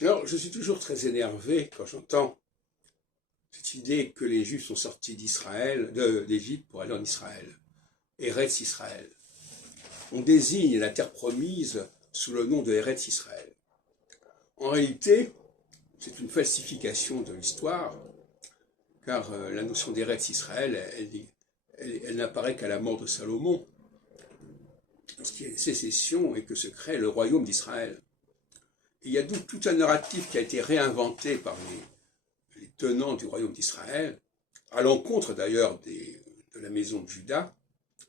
Alors, je suis toujours très énervé quand j'entends cette idée que les Juifs sont sortis d'Égypte pour aller en Israël. Eretz Israël. On désigne la terre promise sous le nom de Eretz Israël. En réalité, c'est une falsification de l'histoire, car la notion d'Eretz Israël, elle n'apparaît qu'à la mort de Salomon, lorsqu'il y a une sécession et que se crée le royaume d'Israël. Il y a donc tout un narratif qui a été réinventé par les tenants du royaume d'Israël, à l'encontre d'ailleurs de la maison de Juda,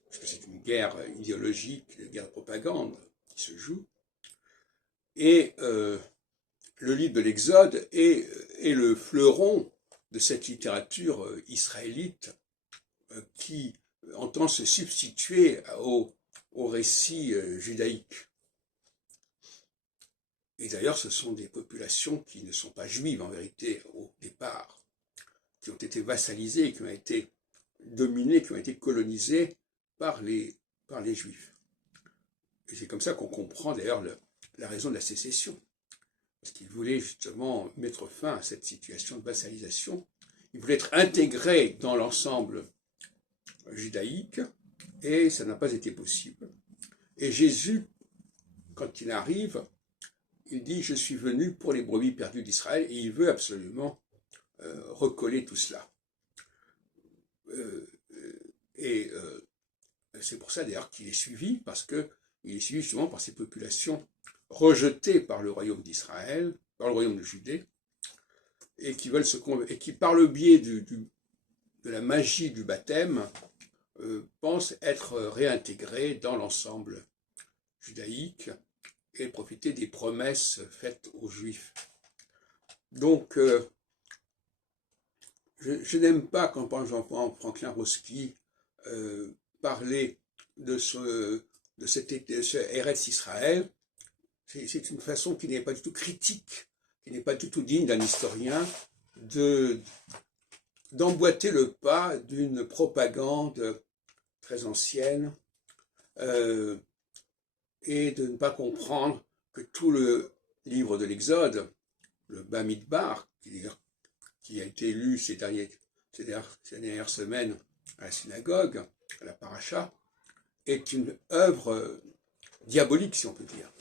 parce que c'est une guerre idéologique, une guerre de propagande qui se joue. Et le livre de l'Exode est le fleuron de cette littérature israélite qui entend se substituer au récit judaïque. Et d'ailleurs, ce sont des populations qui ne sont pas juives en vérité au départ, qui ont été vassalisées, qui ont été dominées, qui ont été colonisées par les juifs. Et c'est comme ça qu'on comprend d'ailleurs la raison de la sécession. Parce qu'ils voulaient justement mettre fin à cette situation de vassalisation. Ils voulaient être intégrés dans l'ensemble judaïque, et ça n'a pas été possible. Et Jésus, quand il arrive, il dit « Je suis venu pour les brebis perdues d'Israël » et il veut absolument recoller tout cela. C'est pour ça d'ailleurs qu'il est suivi, parce qu'il est suivi justement par ces populations rejetées par le royaume d'Israël, par le royaume de Judée, et qui veulent et qui par le biais de la magie du baptême pensent être réintégrés dans l'ensemble judaïque et profiter des promesses faites aux Juifs. Donc, je n'aime pas quand j'entends Franklin Roski parler de ce Eretz Israël. C'est une façon qui n'est pas du tout critique, qui n'est pas du tout digne d'un historien d'emboîter le pas d'une propagande très ancienne et de ne pas comprendre que tout le livre de l'Exode, le Bamidbar, qui a été lu ces dernières semaines à la synagogue, à la paracha, est une œuvre diabolique, si on peut dire.